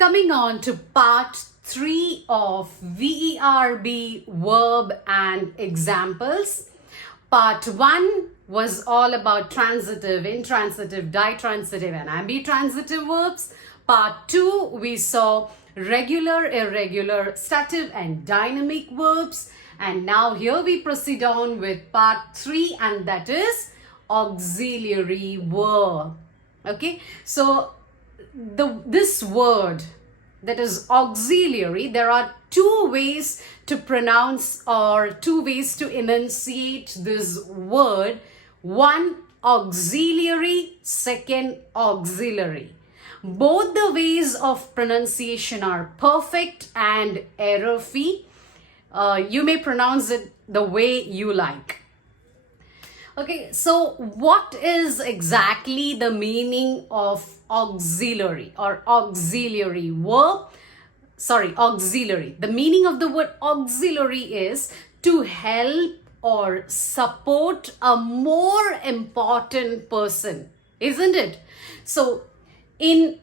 Coming on to part 3 of VERB verb and examples. Part 1 was all about transitive, intransitive, ditransitive and ambitransitive verbs. Part 2 we saw regular, irregular, stative and dynamic verbs. And now here we proceed on with part 3, and that is auxiliary verb. Okay, so this word that is auxiliary, there are two ways to pronounce or two ways to enunciate this word. One, auxiliary, second, auxiliary. Both the ways of pronunciation are perfect and error-free. You may pronounce it the way you like. Okay, so what is exactly the meaning of auxiliary or auxiliary verb? Sorry, auxiliary. The meaning of the word auxiliary is to help or support a more important person, isn't it? So, in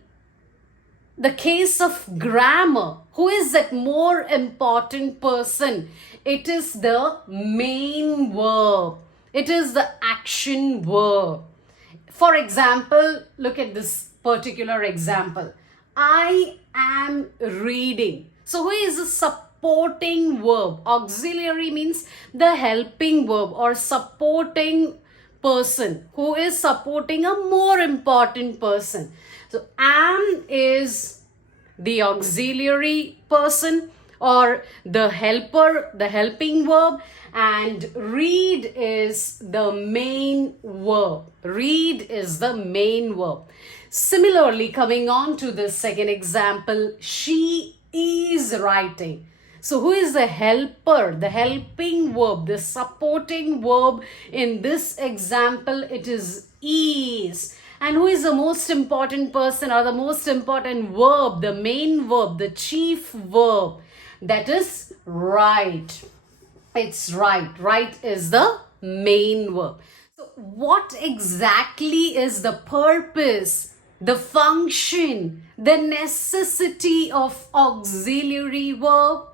the case of grammar, who is that more important person? It is the main verb. It is the action verb. For example, look at this particular example. I am reading. So who is the supporting verb? Auxiliary means the helping verb or supporting person who is supporting a more important person. So am is the auxiliary person or the helper, the helping verb, and read is the main verb. Read is the main verb. Similarly, coming on to the second example, she is writing. So who is the helper, the helping verb, the supporting verb in this example? It is is. And who is the most important person or the most important verb, the main verb, the chief verb? That is write. It's write. Write is the main verb. So what exactly is the purpose, the function, the necessity of auxiliary verb?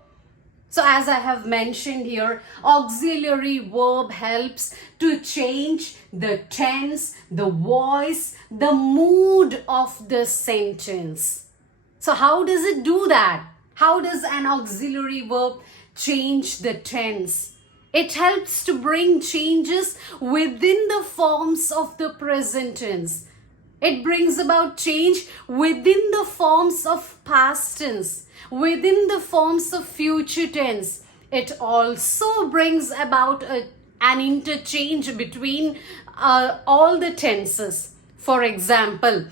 So as I have mentioned here, auxiliary verb helps to change the tense, the voice, the mood of the sentence. So how does it do that? How does an auxiliary verb change the tense? It helps to bring changes within the forms of the present tense. It brings about change within the forms of past tense, within the forms of future tense. It also brings about an interchange between all the tenses. For example,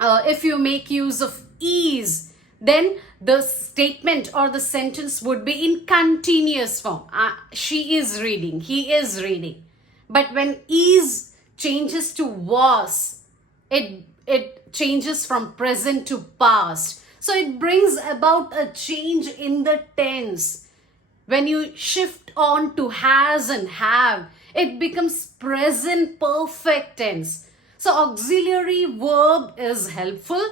if you make use of is, then the statement or the sentence would be in continuous form. She is reading, he is reading. But when is changes to was, it changes from present to past. So it brings about a change in the tense. When you shift on to has and have, it becomes present perfect tense. So auxiliary verb is helpful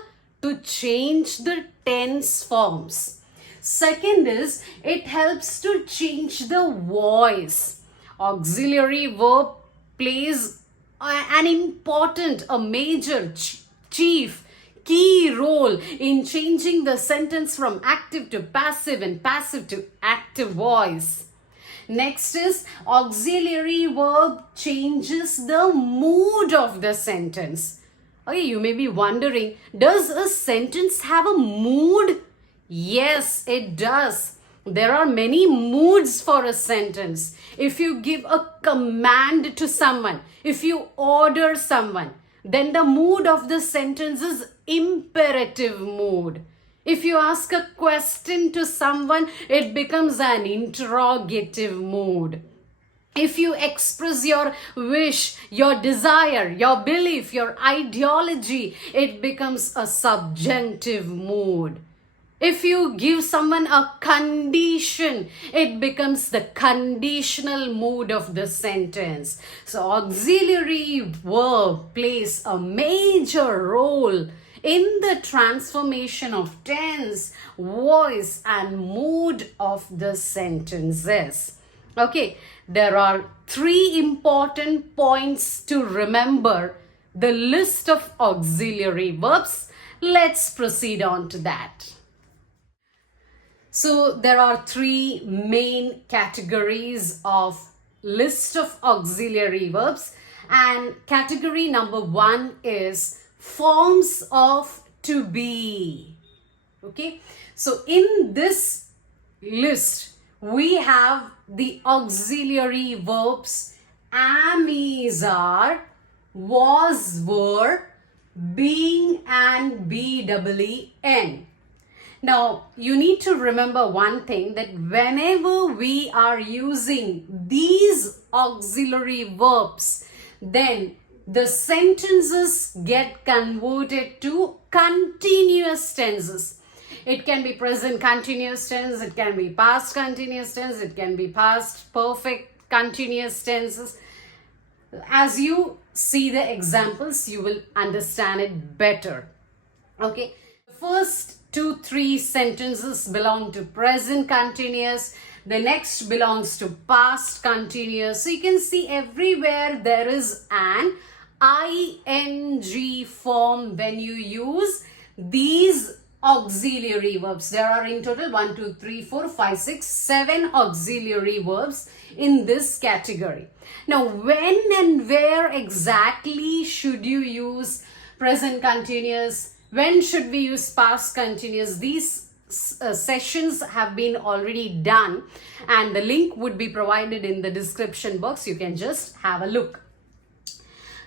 to change the tense forms. Second is, it helps to change the voice. Auxiliary verb plays an important, a major, chief, key role in changing the sentence from active to passive and passive to active voice. Next is, auxiliary verb changes the mood of the sentence. Okay, you may be wondering, does a sentence have a mood? Yes, it does. There are many moods for a sentence. If you give a command to someone, if you order someone, then the mood of the sentence is imperative mood. If you ask a question to someone, it becomes an interrogative mood. If you express your wish, your desire, your belief, your ideology, it becomes a subjunctive mood. If you give someone a condition, it becomes the conditional mood of the sentence. So auxiliary verb plays a major role in the transformation of tense, voice and mood of the sentences. Okay, there are 3 important points to remember the list of auxiliary verbs. Let's proceed on to that. So there are 3 main categories of list of auxiliary verbs, and category number 1 is forms of to be. Okay, so in this list we have the auxiliary verbs am, is, are, was, were, being and BEEN. Now, you need to remember one thing, that whenever we are using these auxiliary verbs, then the sentences get converted to continuous tenses. It can be present continuous tense, it can be past continuous tense, it can be past perfect continuous tenses. As you see the examples, you will understand it better. Okay, first 2-3 sentences belong to present continuous, the next belongs to past continuous. So you can see everywhere there is an ing form when you use these auxiliary verbs. There are in total 1, 2, 3, 4, 5, 6, 7 auxiliary verbs in this category. Now, when and where exactly should you use present continuous? When should we use past continuous? These sessions have been already done, and the link would be provided in the description box. You can just have a look.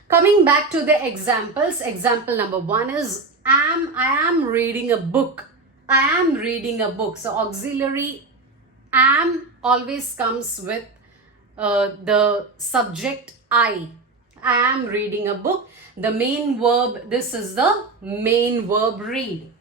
Coming back to the examples, example number 1 is I am reading a book. I am reading a book. So auxiliary am always comes with the subject I. I am reading a book. The main verb, this is the main verb read.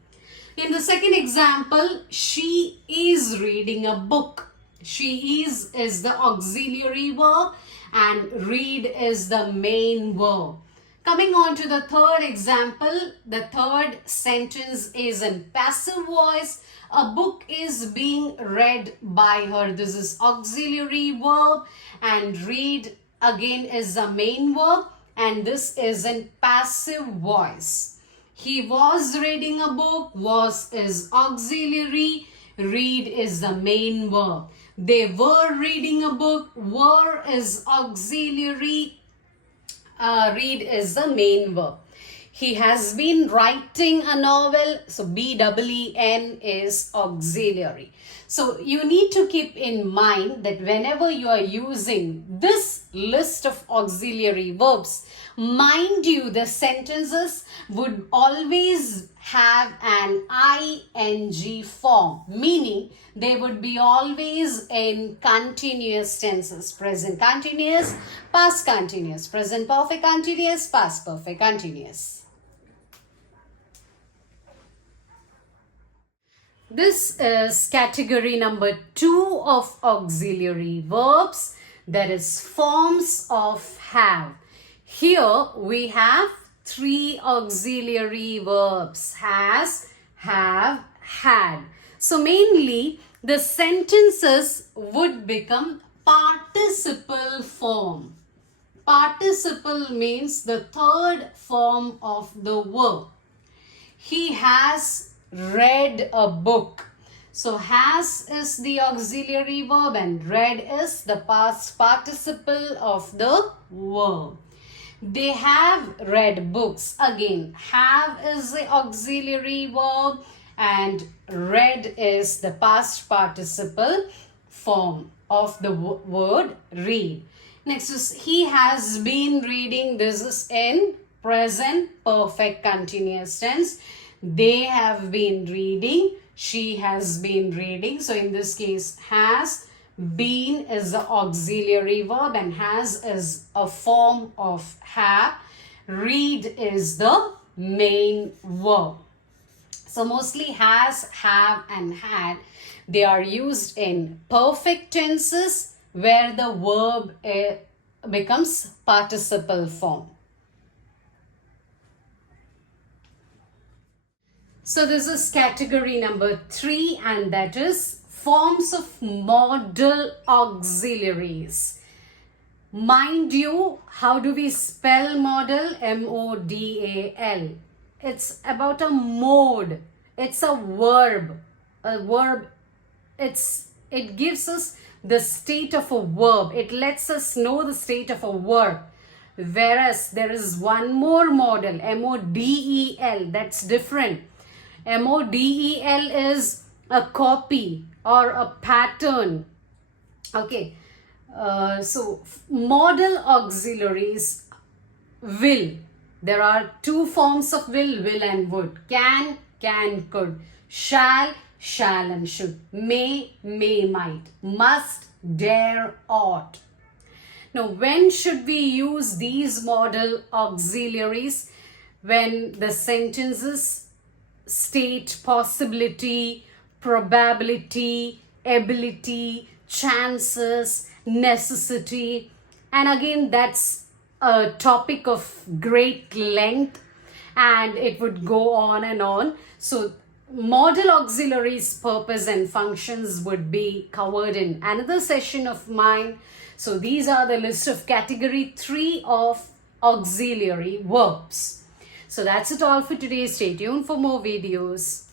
In the second example, she is reading a book. She is the auxiliary verb and read is the main verb. Coming on to the third example, the third sentence is in passive voice. A book is being read by her. This is auxiliary verb, and read again is the main verb, and this is in passive voice. He was reading a book. Was is auxiliary. Read is the main verb. They were reading a book. Were is auxiliary. Read is the main verb. He has been writing a novel. So BEEN is auxiliary. So you need to keep in mind that whenever you are using this list of auxiliary verbs, mind you, the sentences would always have an ing form, meaning they would be always in continuous tenses. Present continuous, past continuous, present perfect continuous, past perfect continuous. This is category number 2 of auxiliary verbs, that is forms of have. Here we have 3 auxiliary verbs: has, have, had. So mainly the sentences would become participle form. Participle means the third form of the verb. He has read a book. So has is the auxiliary verb and read is the past participle of the verb. They have read books. Again, have is the auxiliary verb and read is the past participle form of the word read. Next is he has been reading. This is in present perfect continuous tense. They have been reading. She has been reading. So in this case, has been is the auxiliary verb and has is a form of have. Read is the main verb. So mostly has, have and had, they are used in perfect tenses where the verb becomes participle form. So this is category number 3, and that is forms of modal auxiliaries. Mind you, how do we spell modal? M-O-D-A-L. It's about a mode. It's a verb. A verb, it gives us the state of a verb. It lets us know the state of a verb. Whereas there is one more modal, M-O-D-E-L. That's different. M-O-D-E-L is a copy or a pattern. Okay. So modal auxiliaries, will. There are two forms of will and would. Can, could. Shall and should. May, might. Must, dare, ought. Now, when should we use these modal auxiliaries? When the sentences state possibility, probability, ability, chances, necessity, and again that's a topic of great length and it would go on and on. So modal auxiliaries purpose and functions would be covered in another session of mine. So these are the list of category 3 of auxiliary verbs. So that's it all for today. Stay tuned for more videos.